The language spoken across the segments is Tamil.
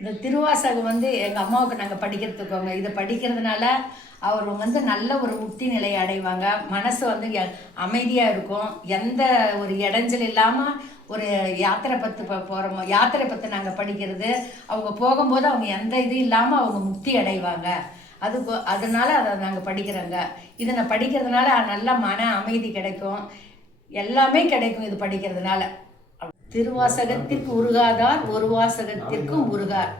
இந்த திருவாசகம் வந்து எங்கள் அம்மாவுக்கு நாங்கள் படிக்கிறதுக்கோங்க இதை படிக்கிறதுனால அவர் வந்து நல்ல ஒரு உத்தி நிலையை அடைவாங்க. மனசு வந்து அமைதியாக இருக்கும். எந்த ஒரு இடைஞ்சல் இல்லாமல் ஒரு யாத்திரை பத்து போகிறோமோ யாத்திரை பற்றி நாங்கள் படிக்கிறது. அவங்க போகும்போது அவங்க எந்த இது இல்லாமல் அவங்க முக்தி அடைவாங்க. அது அதனால அதை நாங்கள் படிக்கிறோங்க. இதை நான் படிக்கிறதுனால நல்ல மன அமைதி கிடைக்கும். எல்லாமே கிடைக்கும் இது படிக்கிறதுனால. திருவாசகத்திற்கு உருகாதார் ஒரு வாசகத்திற்கும் உருகார்.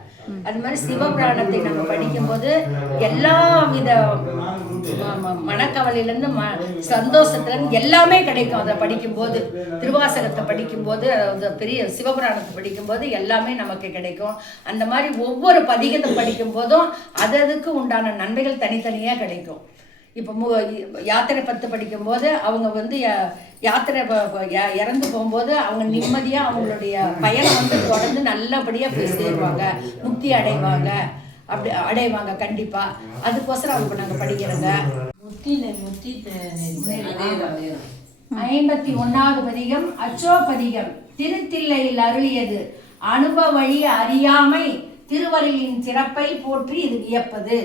அது மாதிரி சிவபுராணத்தை நம்ம படிக்கும்போது எல்லா வித மனக்கவலையிலேருந்து ம சந்தோஷத்துலேருந்து எல்லாமே கிடைக்கும். அதை படிக்கும்போது திருவாசகத்தை படிக்கும்போது அந்த பெரிய சிவபுராணத்தை படிக்கும்போது எல்லாமே நமக்கு கிடைக்கும். அந்த மாதிரி ஒவ்வொரு பதிகத்தை படிக்கும்போதும் அது அதுக்கு உண்டான நன்மைகள் தனித்தனியாக கிடைக்கும். இப்போ மு யாத்திரை பத்து படிக்கும்போது அவங்க வந்து யாத்திரை இறந்து போகும்போது அவங்க நிம்மதியாக அவங்களுடைய பயணம் வந்து தொடர்ந்து நல்லபடியாக போய் சேருவாங்க. முக்தி அடைவாங்க. அப்படி அடைவாங்க கண்டிப்பாக அதுக்கோசரம் அவங்க நாங்கள் படிக்கிறோங்க. முத்தி முத்தி. ஐம்பத்தி ஒன்னாவது பதிகம் அச்சோ பதிகம். திருத்தில்லையில் அருளியது. அனுபவ வழி அறியாமை திருவருளின் சிறப்பை போற்றி இது வியப்பது.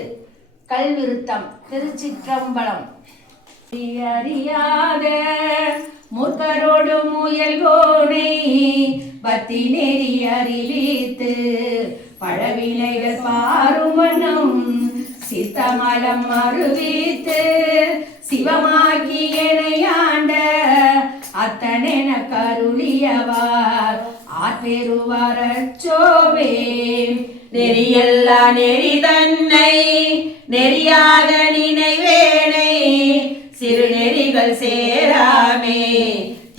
கல்விருத்தம் திருச்சிற்றம்பலம். அறியாத முற்பரோடு முயல்வோனை பத்தி நெறி அறிவித்து பழவினைகள் பாருமனும் சித்தமலம் அறிவித்து சிவமாகி எனையாண்ட அத்தனை கருளியவா ஆற்பெருவரச்சோவே நெறியல்லா நெறி தன்னை நெறியாக நினைவேனை. சிறு நெறிகள் சேராமே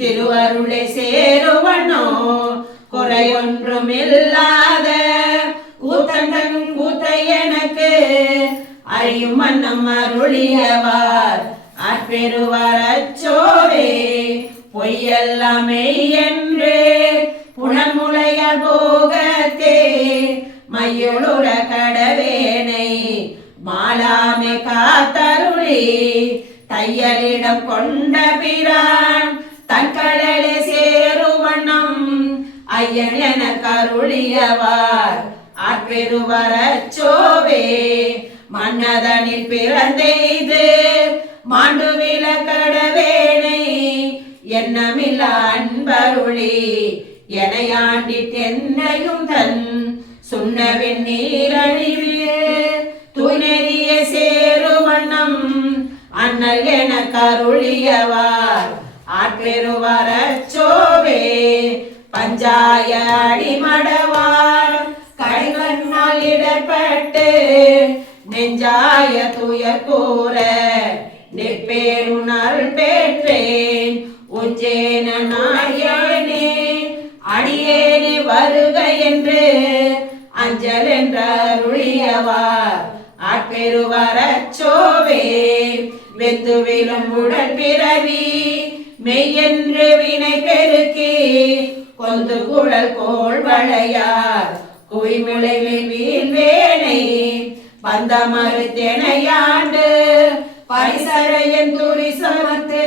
திருவருளை சேருவனோ. குறையொன்றும் இல்லாத கூத்தன் கூத்தை எனக்கு அறியும் மன்னம் அருளியவார். அற்பெருவார் அச்சோவே பொய்யெல்லாம் மெய் என்று புனமுலையால் போகத்தே மையுளுர கடவேனை மாலாமே காத்தருளே. தையலிடம் கொண்ட பிரான் தன் கடலே சேருவண்ணம் ஐயன் என கருளியவார். ஆற்பெருவரச்சோவே மன்னதனில் பிறந்தெய்து மாண்டு விளக்கடவேனை என்னமில்ல அன்பருளி. எனையாண்டி தென்னையும் தன் சுண்ணவின் நீரழிவு. சேரு வண்ணம் அண்ணல் என கருளியவார். ஆட்பெருவரச்சோவே பஞ்சாய அடிமடவார். கடைகண்ணால் இடப்பட்டு நெஞ்சாய துயர் கூற நெப்பேருணர் பெற்றேன் உஞ்சேன நாயனே அடியேனே வருக என்று அஞ்சல் என்ற அருளியவார் சோவே வெந்து விழும் உடல் பிறவி மெய்யென்று வினை பெருக்கி கொந்து குழல் கோள் வளையார். குவிமுளைவில் வீழ்வேனை பந்த மறுத்தெனையாண்டு பரிசரையன் துரி சமத்து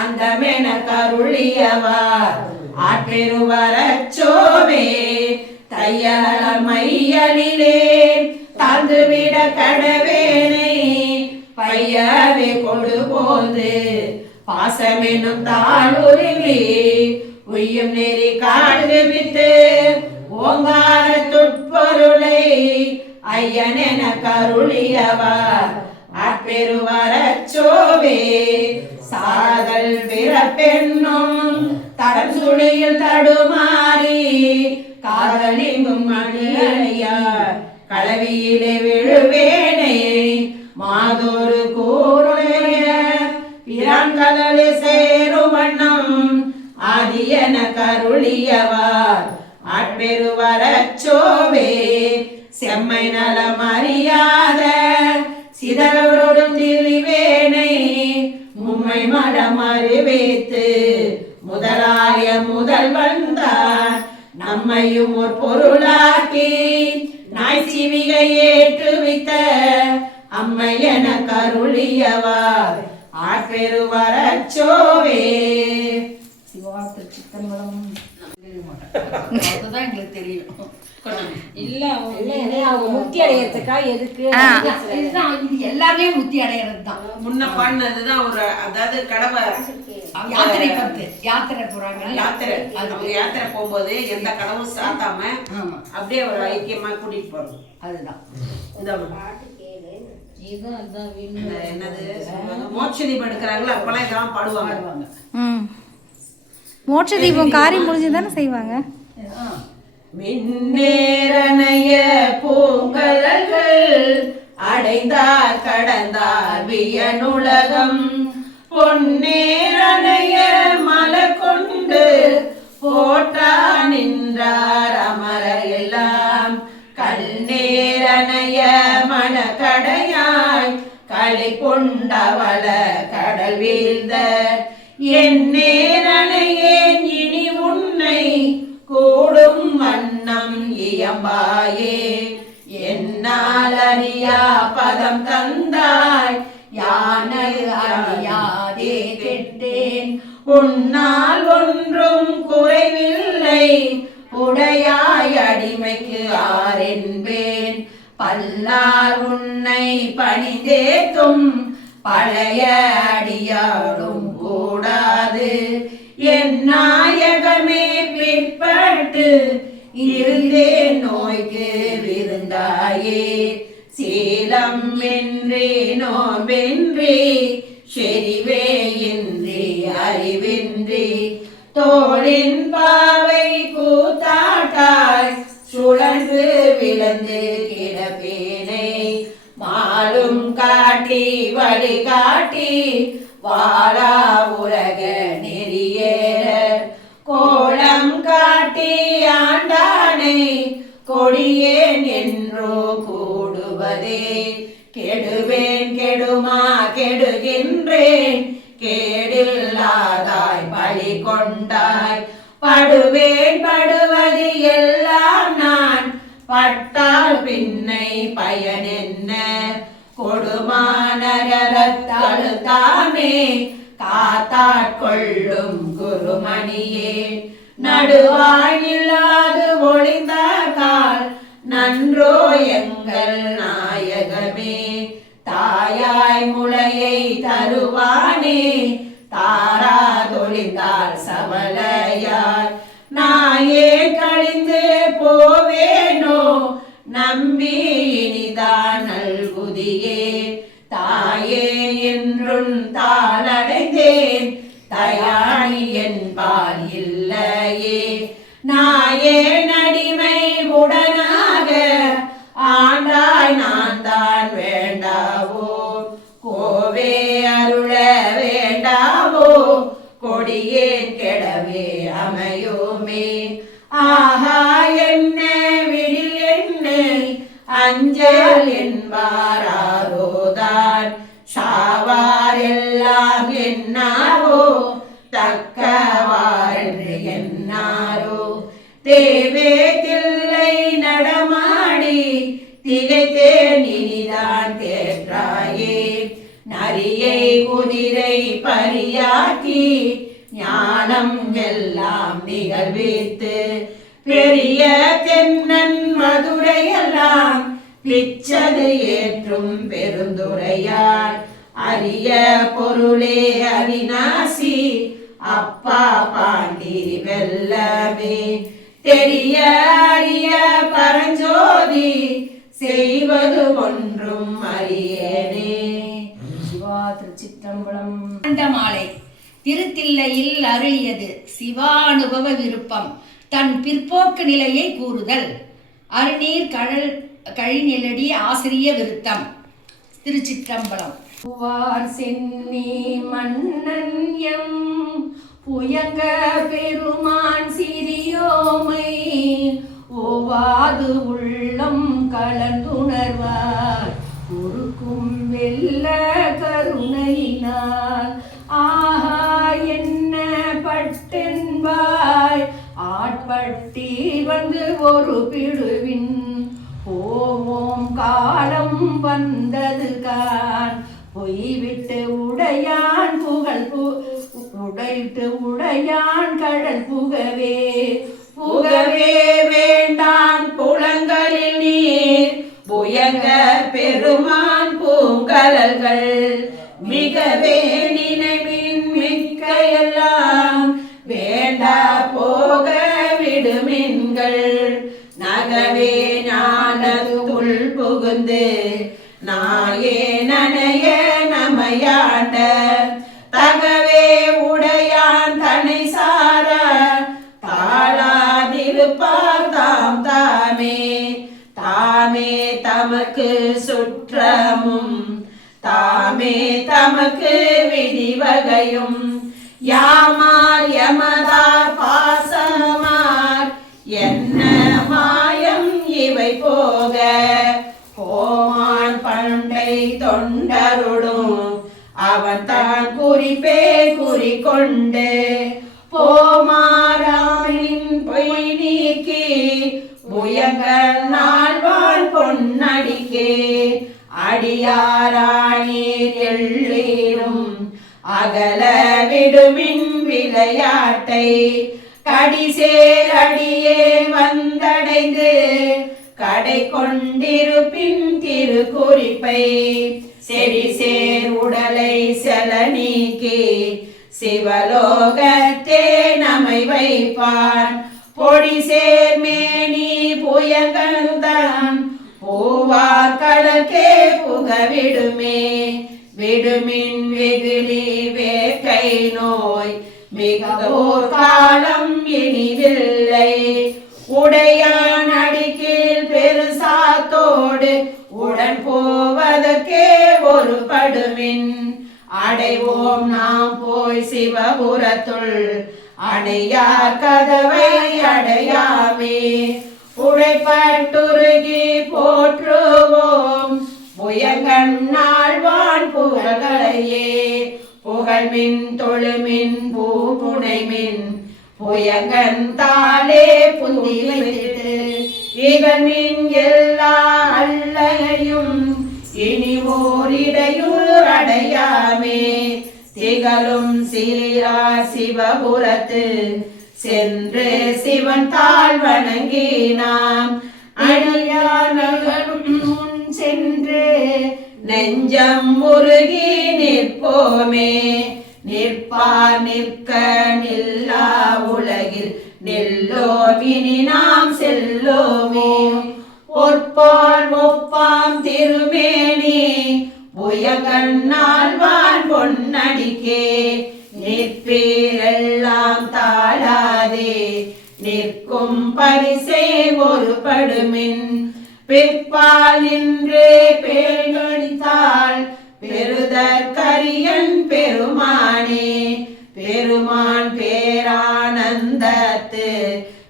அந்தமென கருளியவார். ஆட்பெருவரச்சோவே தையல மையலிலே தாழ்ந்து கடவேனை பையவே கொடு போது பாசமெனும் தாளுருவி உய்யும் நெறி காடு வித்து ஓங்கார துட்பொருளை ஐயன் என கருளியவார் அப்பெருவரச்சோவே சாதல் பிறப்பெண்ணும் தடம் சுழியில் தடுமாறி காதலிங்கும் மணியார் களவியிலே விழுவேனே மாதொரு கூருடைய பிறங்கடலே சேரும் வண்ணம் ஆதியன கருளியவார். ஆட்பெருவரச்சோவே செம்மை நலம் அறியாத சிதறவரோடும் திரிவேனை மும்மை மடம் அறிவித்து முதலாய முதல் வந்தார். நம்மையும் ஒரு பொருளாக்கி நாய் சிவிகை ஏற்றுவித்த அம்மை என கருளியவார் ஆட்பெருவரச்சோவே சிவா. திருச்சித்தம்பலம் அதுதான் எங்களுக்கு தெரியும். இல்ல இல்லை அவங்க முக்தி அடையறதுக்கா எதுக்கு? இதுதான் இது எல்லாமே முத்தி அடையிறது தான் முன்ன பாடினதுதான் ஒரு அதாவது கடவை யாத்திரை பத்து யாத்திரை போறாங்க யாத்திரை. அவங்க யாத்திரை போகும்போது எந்த கடவும் சாத்தாம அப்படியே ஒரு ஐக்கியமா கூட்டிட்டு போறது. அதுதான். இந்த என்னது? சொல்லுவாங்க, மோட்ச தீபம் எடுக்கிறாங்களா அப்பெல்லாம் இதெல்லாம் பாடுவாங்க. பாடுவாங்க. ம். மோட்ச தீபம் காரியம் முடிஞ்சு தானே செய்வாங்க ஆ. மின்னேரணைய பூங்கலர்கள் அடைந்தார் கடந்தார் வியனுலகம் பொன்னேரணைய மலர் கொண்டு நோய்க்கு விருந்தாயே. சீலம் வென்றி நோன்பென்றி செறிவே இன்றி அறிவின்றி. தோழின் பாவை கூத்தாட்டாய். சுழன்று விழுந்து கிடப்பேனே. மாலும் காட்டி வழி காட்டி வாழா பட்டால் பின்னை பயன் என்ன கொடுமானரத்தாமே காத்தாட்கொள்ளும் குருமணியே. நடுவாயில்லாது நில்லாது நன்றோ எங்கள் நாயகமே. தாயாய் முளையை தருவானே தாராதொழிந்தால் சபலையாய் நம்பி இனிதான் நல்குதியே தாயே என்றும் தாளடைந்தேன். தயாணி என்பார் இல்லையே. நாயே நடிமை உடனாக. ஆண்டாய் நான் தான் வேண்டாவோ. கோவே அருள வேண்டாவோ. கொடியே கெடவே அமையோமே. ஆ அஞ்சல் என்பாரோதான் சாவார் எல்லாம் என்னாவோ தக்கவாரென்று என்னாரோ? தேவே தில்லை நடமாடி திகைத்தேன் இனிதான் தேற்றாயே. நரியை குதிரை பரியாக்கி ஞானம் எல்லாம் நிகழ்வித்து பெரிய தென்னன் மதுரையெல்லாம் பிச்சது ஏற்றும் பெருந்துரையார். அரிய பொருளே அவிநாசி அப்பா பாண்டி வெல்லமே. தெரிய அறிய பரஞ்சோதி செய்வது ஒன்றும் அறியேனே. சிவா திருச்சிற்றம்பலம். ஆண்டமாலை திருத்தில்லையில் அருளியது சிவானுபவ விருப்பம். தன் பிற்போக்கு நிலையை கூறுதல். அருநீர் கழல் கழிநிலடி ஆசிரிய விருத்தம். திருச்சிற்றம்பலம். புவார் சென்னி மன்னன் எம். புயங்க பெருமான் சிறியோமை. ஓவாது உள்ளம் கலந்துணர்வார். உருக்கும் வெல்ல கருணையினால். ஆஹா என்ன பட்டென்பாய். ஆட்பட்டி வந்து ஒரு பிடுவின் போவோம். காலம் வந்தது கான் பொய்விட்டு உடையான் புகழ் பு உடைத்து உடையான் கடல் புகவே. புகவே வேண்டான் புலங்களில் நீர். புயங்க பெருமான் பூங்கலல்கள். மிகவே நினைவின் மிக்க எல்லாம். வேண்டாம் புகுந்து நாயே நனைய நமையாண்ட தகவே உடையான் தனை சார தாளாதிருப்பார் தாம் தாமே தாமே தமக்கு சுற்றமும் தாமே தமக்கு விதிவகையும் யாமார் யமதார் பாச தொண்டருடும் அவன் தான் குறிப்பே குறிக்கொண்டு போமாராமின் பொய் நீக்கி புயங்கள் நாள்வான் பொன்னடிக்கே அடியாராணீர் எள்ளீரும் அகல விடுமின் விளையாட்டை கடிசேர் அடியே வந்தடைந்து கடை கொண்டிருப்பின் திருக்குறிப்பை செடி சேர் உடலை செல நீக்கி சிவலோகத்தே நம்மை வைப்பான் பொடி சேர் மேனி புயங்கள்தான் பூவா கடற்கே புக விடுமே விடுமின் வெகுளி வேக்கை நோய் மிகவோர் காலம் இனிதில்லை உடையான் அடிக்கே பெருசாத்தோடு உடன் போவதற்கே ஒரு படுவின். அடைவோம் நாம் போய் சிவபுரத்துள். அடையார் கதவை அடையாமே. உழைப்பட்டுருகி போற்றுவோம். புயங்கண்ணாழ்வான் புகழ்களையே. புகழ்மின் தொழுமின் பூ புனைமின். புயங்கன் தாளே புந்தி இவனின் எல்லா அல்லையும் இனி ஓரிடையூர் அடையாமே. திகழும் சீரா சிவபுரத்து சென்று சிவன் தாழ் வணங்கினாம் முன் சென்று நெஞ்சம் உருகி நிற்போமே. நிற்பார் நிற்க நில்லா உலகில் நெல்லோமினி நாம் செல்லோமே. பொற்பால் ஒப்பாம் திருமேனி புயகண்ணால் வான் பொன்னடிக்கே. நிற்பீரெல்லாம் தாழாதே நிற்கும் பரிசே ஒரு படுமின் பிற்பால் நின்று பேழ்கடித்தாள் பெருதற்கரியன் பெருமானே. பெருமான் பேரானந்தத்து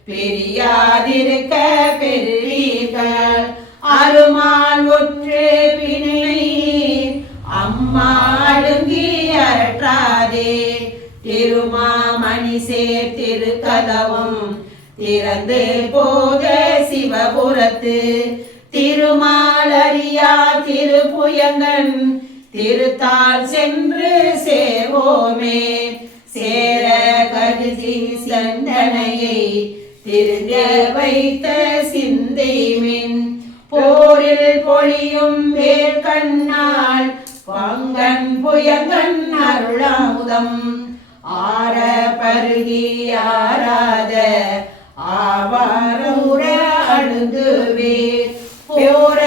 பிரியாதிருக்க பெறுவீர்கள் அருமால் ஒற்று பிணை அம்மா அழுங்கி அற்றாதே திருமாமணி சேர் திருக்கதவும் திறந்து போக சிவபுரத்து. திருமாலறியா திருப்புயங்கன் திருத்தால் சென்று சேவோமே சேர கருதி சிந்தனையை திருந்த வைத்த சிந்தை மின். போரில் பொழியும் வேர்கண்ணால் பங்கன் புயங்கன் அருளாமுதம். ஆர பருகி ஆராத ஆவாரூர அழுதுவே போர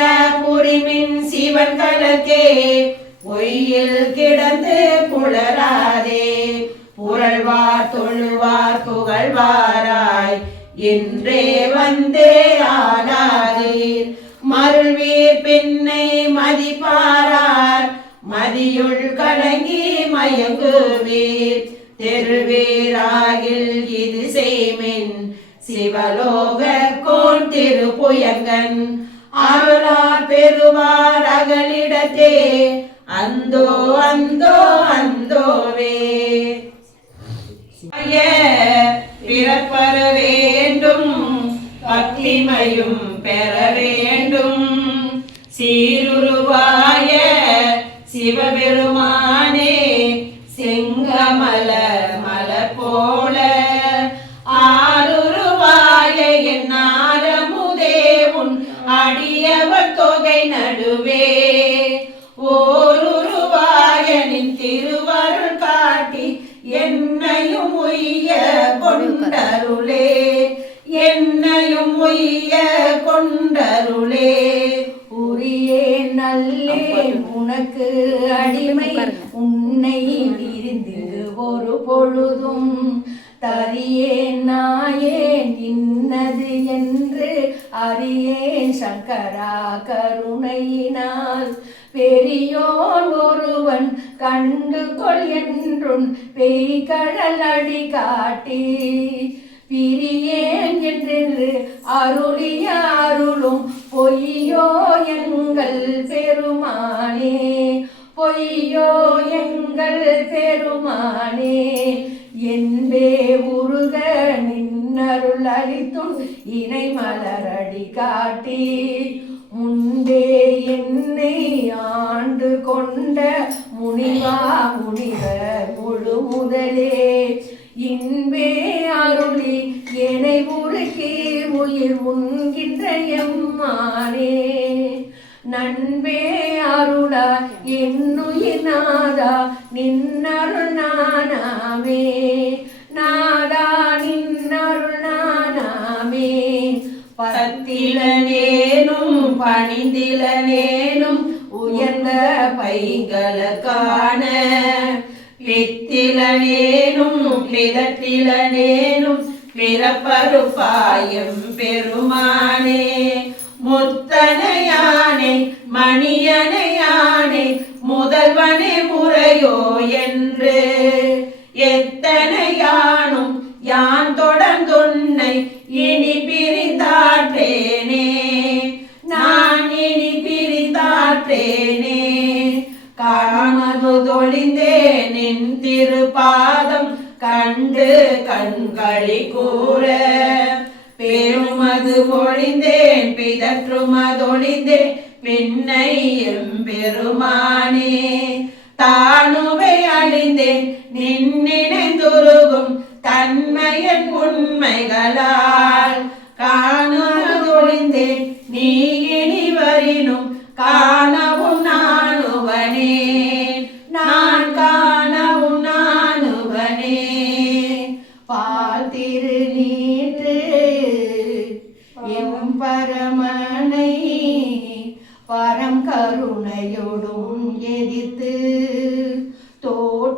புரிமின் சிவன் கலக்கே பொய்யில் கிடந்து புலராதே. உறழ்வார் தொழுவார் புகழ்வாராய். இன்றே வந்தே ஆடாதீர் மருள்வீர் பெண்ணை மதிப்பாரார். மதியுள் கலங்கி மயங்குவீர். தெருவேராகில் இது செய்மின். சிவலோக கோன் திருப்புயங்கன். அருளார் பெறுவார் அகலிடத்தே. அந்தோ அந்தோ தரியேன் நாயேன் இன்னது என்று அறியேன் சங்கரா கருணையினால். பெரியோன் ஒருவன் கண்டு கொள் என்றும் பெய்கடல் அடி காட்டி நீர் உண்கின்ற எம்மானே நண்பே அருளா என்னுயிர்நாதா நின்னருள் நானாமே. நாதா நின்னருள் நானாமே. பத்திலனேனும் பணிந்திலனேனும் உயர்ந்த பைகளுக்கான பித்திலனேனும் பிதத்திலனேனும் பிறப்பருப்பாயும் பெருமானே முத்தனையானே மணியனையானே முதல்வனே முறையோ என்று. எத்தனையானும் யான் தொடர்ந்துன்னை இனி கண்களி கூற. பெருமது பொழிந்தேன் பிதற்றுமதொழிந்தேன் பின்னை எம்பெருமானே தானுவை அழிந்தேன் நின்னினைந்துருகும் தன்மையன் உண்மைகளால். காணுமதொழிந்தேன் நீ இனி வரினும் கா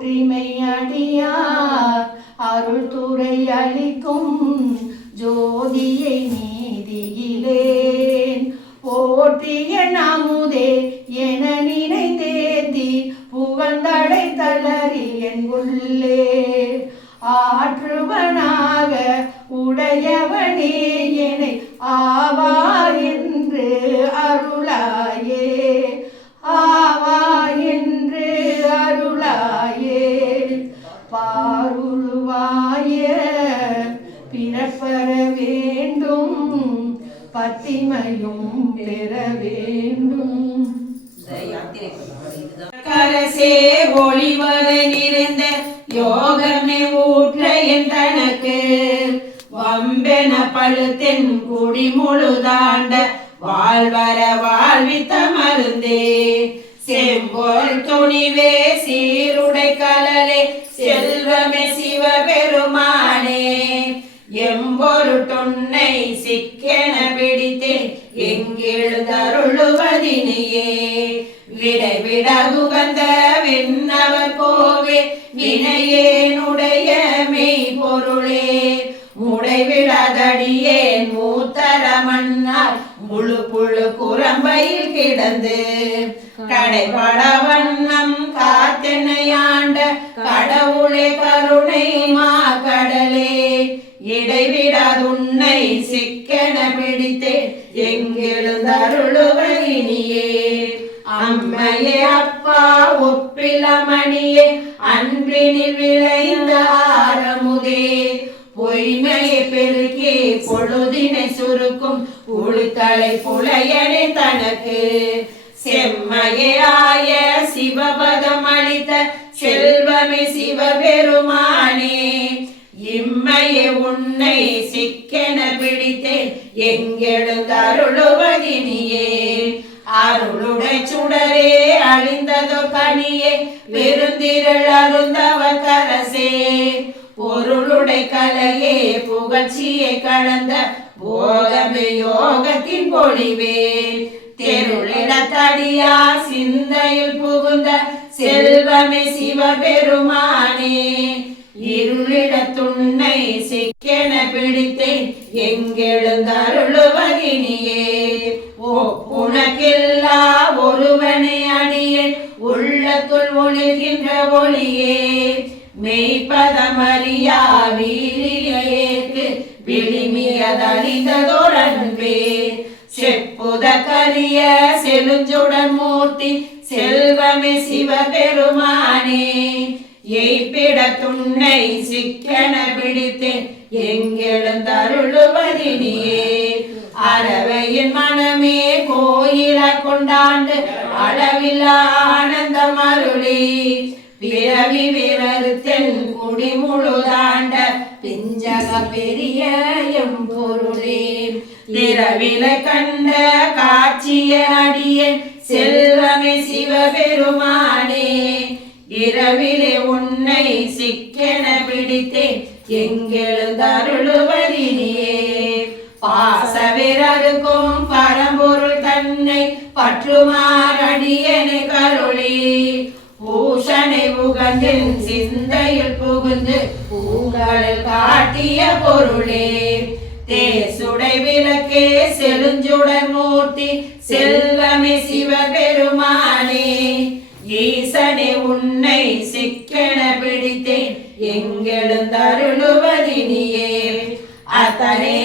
they may வம்பென தென் குடி முழுதாண்ட வாழ்வர வாழ்வித்த மருந்தே செம்போல் துணிவே சீருடை கலலே செல்வமே சிவபெருமானே எம்பொருட்டொன்னை சிக்கென பிடித்தேன் எங்கெழுதருளுவதினியே விட விட உகந்த விண்ணவர் கோவே கிடந்து. கடைபட வண்ணம் காத்தென்னையாண்ட கடவுளே கருணை மா கடலே. இடைவிடாதுன்னை சிக்கென பிடித்தே எங்கெழுந்தருளுவதினியே அம்மையே அப்பா ஒப்பிலமணியே அன்பினில் விளைந்த ஆரமுதே. பொய்மையை பெருக்கி பொழுதினை சுருக்கும் உளுத்தலை புலையனே செம்மையாய சிவபதம் அளித்த செல்வமே சிவபெருமானே இம்மையே உன்னை சிக்கென பிடித்தேன் எங்கெழுந்தருளுவதினியே அருளுடை சுடரே அழிந்ததோ கனியே பெருந்திரள் அருந்தவ கரசே பொருளுடை கலையே புகழ்ச்சியை கலந்த போகமே யோகத்தின் பொழிவே. தெருளிடத்தடியா சிந்தையில் புகுந்த செல்வமே சிவபெருமானே. இருளிட துண்ணை சிக்கென பிடித்தேன் எங்கெழுந்தருளுவதினியே ஓ உனக்கெல்லா ஒருவனை அடியேன் உள்ளத்துள் ஒளிர்கின்ற ஒளியே. மெய்ப்பதமறியா வீரிலேக்கு விளிமியதழிந்ததோரன்பே செப்புத கரிய செலுஞ்சுடன் மூர்த்தி செல்வமே சிவபெருமானே. எய்பிட துண்ணை சிக்கன பிடித்தேன் எங்கெழுந்தருளுவதினியே. அறவையின் மனமே கோயில கொண்டாண்டு அளவில்லா ஆனந்தம் அருளி பிறவி விரறுத்தென் குடி முழுதாண்ட பிஞ்சக பெரிய எம்பொருளே. திரவிலை கண்ட எங்கெழுந்தருளுவதினியே அத்தனே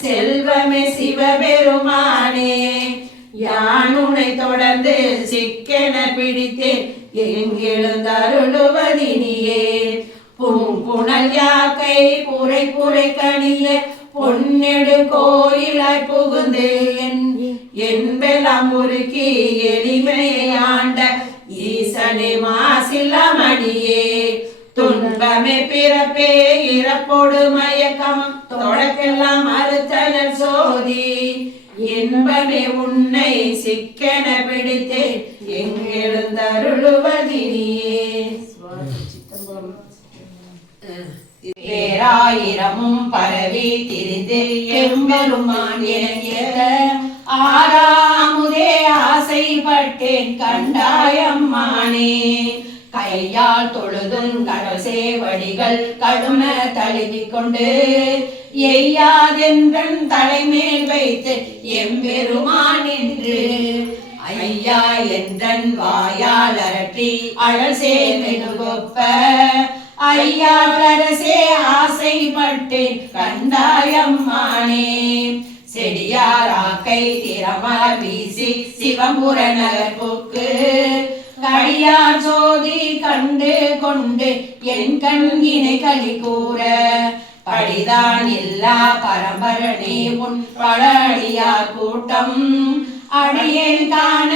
செல்வமே சிவபெருமானே யானுனை தொடர்ந்து சிக்கென பிடித்தேன். எங்கெழுந்தருளுவதினியே புணல் யாக்கை புரை புரை கணிய பொன்னெடு கோயிலாய் புகுந்தேன். என் என்பெல்லாம் உருக்கி எளிமையை ஆண்ட ஈசனே மாசிலமணியே துன்பமே பிறப்பே இறப்போடு மயக்கம். தொடக்கெல்லாம் மறுத்தனர் சோதி. இன்பமே உன்னை சிக்கென பிடித்தே எங்கெழுந்தருளுவதினியே. பேராயிரமும் பரவி திரிந்து எம்பெருமான் எனக்கிற ஆறாமுதே ஆசைப்பட்டேன். கண்டாயம்மானே. கையால் தொழுதும் கடல் சேவடிகள் கடும தழுவி கொண்டு எய்யாதென்றன் தலைமேல் வைத்து எம்பெருமான் என்று ஐயா என்றன் வாயால் அரற்றி அழசே சேமெனுகொப்ப ஐயா அரசே ஆசைப்பட்டேன் கண்டாயம்மானே செடியாராக்கை திறமல வீசி சிவபுர நகர் போக்கு கடியார் ஜோதி கண்டு கொண்டு என் கண்கினை களி கூற. படிதான் இல்லா பரம்பரணி உன் பழடியார் கூட்டம். அடியேன் காண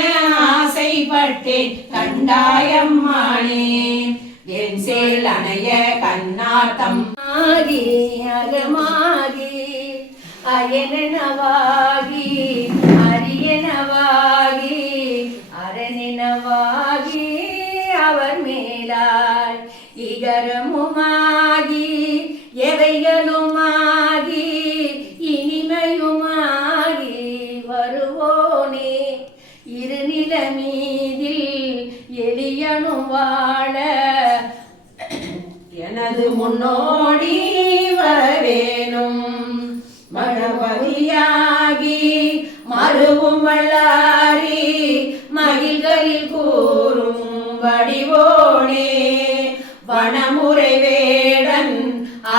ஆசைப்பட்டேன் கண்டாயம்மானே. என் சேல் அணைய கண்ணாட்டம் ஆகி அகமாகி அயனவாகி உரைகளுமாகி இனிமையுமாகி வருவோனே. இருநில மீதில் எளியனும் வாழ எனது முன்னோடி வரவேணும். மழபதியாகி மறுவும் வல்லாரி மகிழ்களில் கூறும் வடிவோனே. வனமுறை வேணும்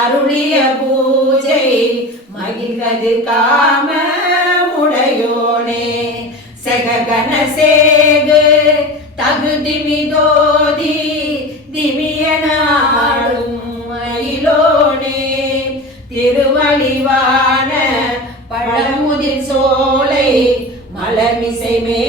அருளிய பூஜை மகிழ்கது காம உடையோனே செககன சேகு தகுதி மிதோதி திமியன ஆடும் மயிலோனே. திருவழிவான பழமுதிர் சோலை மலமிசை மே